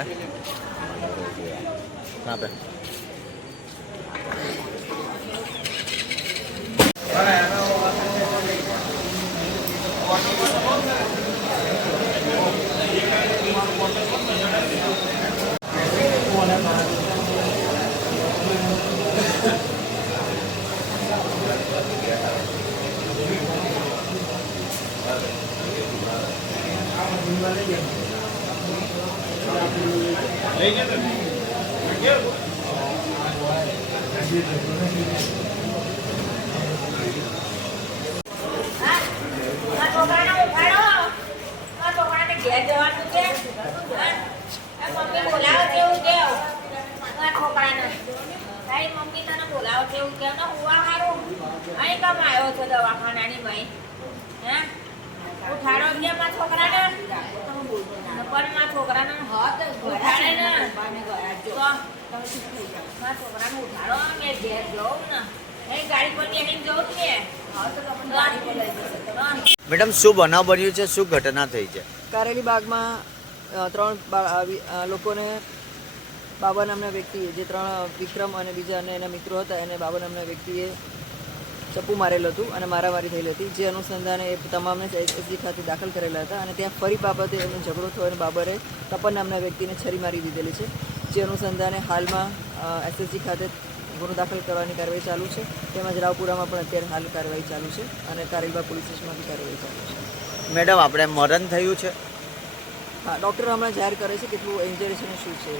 है कहाँ पे મમ્મી તને બોલાવો છે એવું કેમ હુવા હારું અહીં કમ આવ્યો છો દવાખાનાની ભાઈ હે ઉઠાડો કે માં છોકરાને પણ માં છોકરાને હાથ ઉઠાડે ને તો માં છોકરાને ઉઠાડો મેં ઘેર જાઉં ને એ ગાડી પર બેસીને જાઉં ને મેડમ શું બનાવ બન્યું છે શું ઘટના થઈ છે કારેલી બાગમાં 3 લોકોને બાબા નામના વ્યક્તિએ જે 3 વિક્રમ અને બીજા અને એના મિત્રો હતા એને બાબા નામના વ્યક્તિએ ચપ્પુ મારેલું હતું અને મારામારી થયેલી હતી જે અનુસંધાને એ તમામને એસજી ખાતે દાખલ કરેલા હતા અને ત્યાં ફરી બાબતે એમનો ઝઘડો થયો અને બાબરે તપન નામના વ્યક્તિને છરી મારી દીધેલી છે જે અનુસંધાને હાલમાં એસએસજી ખાતે ગુનો દાખલ કરવાની કાર્યવાહી ચાલુ છે તેમજ રાવપુરામાં પણ અત્યારે હાલ કાર્યવાહી ચાલુ છે અને કારેલબાગ પોલીસ સ્ટેશનમાં બી કાર્યવાહી ચાલુ છે મેડમ આપણે મરણ થયું છે હા ડૉક્ટર હમણાં જાહેર કરે છે કેટલું ઇન્જરી છે ને શું છે